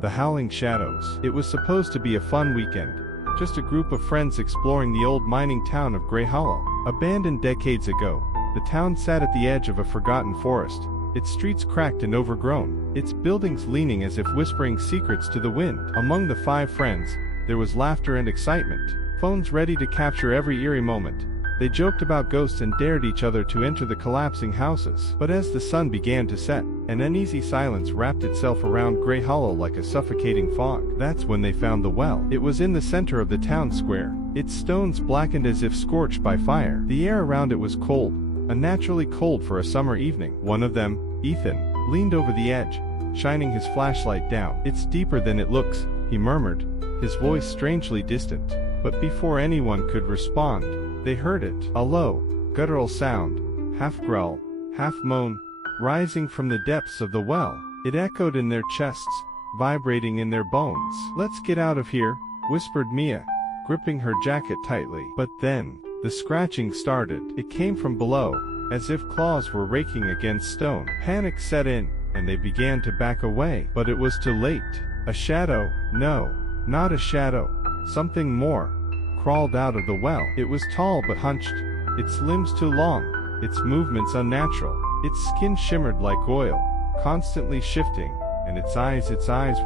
The Howling Shadows. It was supposed to be a fun weekend. Just a group of friends exploring the old mining town of Grey Hollow. Abandoned decades ago, the town sat at the edge of a forgotten forest. Its streets cracked and overgrown, its buildings leaning as if whispering secrets to the wind. Among the 5 friends, there was laughter and excitement, phones ready to capture every eerie moment. They joked about ghosts and dared each other to enter the collapsing houses. But as the sun began to set, an uneasy silence wrapped itself around Grey Hollow like a suffocating fog. That's when they found the well. It was in the center of the town square, its stones blackened as if scorched by fire. The air around it was cold, unnaturally cold for a summer evening. One of them, Ethan, leaned over the edge, shining his flashlight down. "It's deeper than it looks," he murmured, his voice strangely distant. But before anyone could respond, they heard it. A low, guttural sound, half growl, half moan, rising from the depths of the well. It echoed in their chests, vibrating in their bones. "Let's get out of here," whispered Mia, gripping her jacket tightly. But then, the scratching started. It came from below, as if claws were raking against stone. Panic set in, and they began to back away. But it was too late. A shadow, no, not a shadow, something more, crawled out of the well. It was tall but hunched, its limbs too long, its movements unnatural. Its skin shimmered like oil, constantly shifting, and its eyes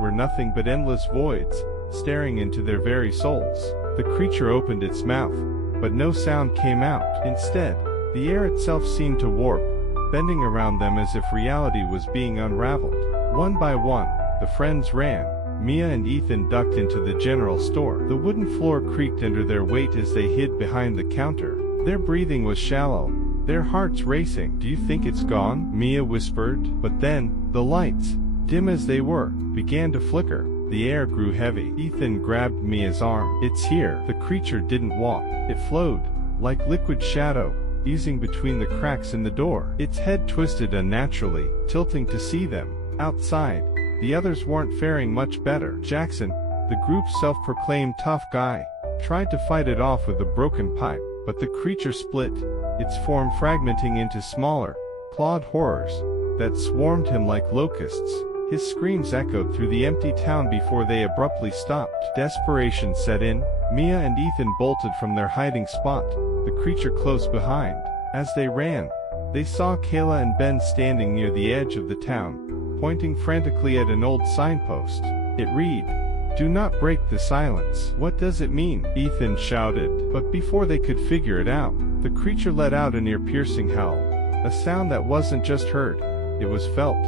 were nothing but endless voids, staring into their very souls. The creature opened its mouth, but no sound came out. Instead, the air itself seemed to warp, bending around them as if reality was being unraveled. One by one, the friends ran. Mia and Ethan ducked into the general store. The wooden floor creaked under their weight as they hid behind the counter. Their breathing was shallow, their hearts racing. "Do you think it's gone?" Mia whispered. But then, the lights, dim as they were, began to flicker. The air grew heavy. Ethan grabbed Mia's arm. "It's here." The creature didn't walk. It flowed, like liquid shadow, easing between the cracks in the door. Its head twisted unnaturally, tilting to see them. Outside, the others weren't faring much better. Jackson, the group's self-proclaimed tough guy, tried to fight it off with a broken pipe, but the creature split, its form fragmenting into smaller, clawed horrors that swarmed him like locusts. His screams echoed through the empty town before they abruptly stopped. Desperation set in. Mia and Ethan bolted from their hiding spot, the creature close behind. As they ran, they saw Kayla and Ben standing near the edge of the town, pointing frantically at an old signpost. It read, "Do not break the silence." "What does it mean?" Ethan shouted. But before they could figure it out, the creature let out an ear-piercing howl, a sound that wasn't just heard, it was felt,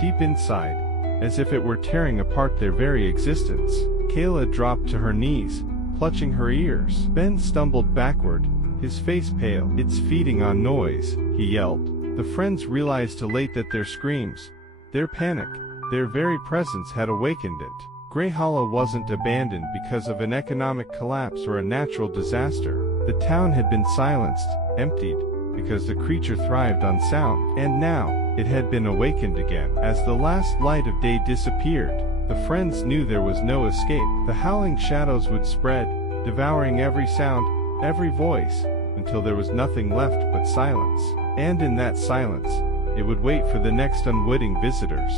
deep inside, as if it were tearing apart their very existence. Kayla dropped to her knees, clutching her ears. Ben stumbled backward, his face pale. "It's feeding on noise," he yelled. The friends realized too late that their screams, their panic, their very presence had awakened it. Grey Hollow wasn't abandoned because of an economic collapse or a natural disaster. The town had been silenced, emptied, because the creature thrived on sound. And now, it had been awakened again. As the last light of day disappeared, the friends knew there was no escape. The howling shadows would spread, devouring every sound, every voice, until there was nothing left but silence. And in that silence, it would wait for the next unwitting visitors.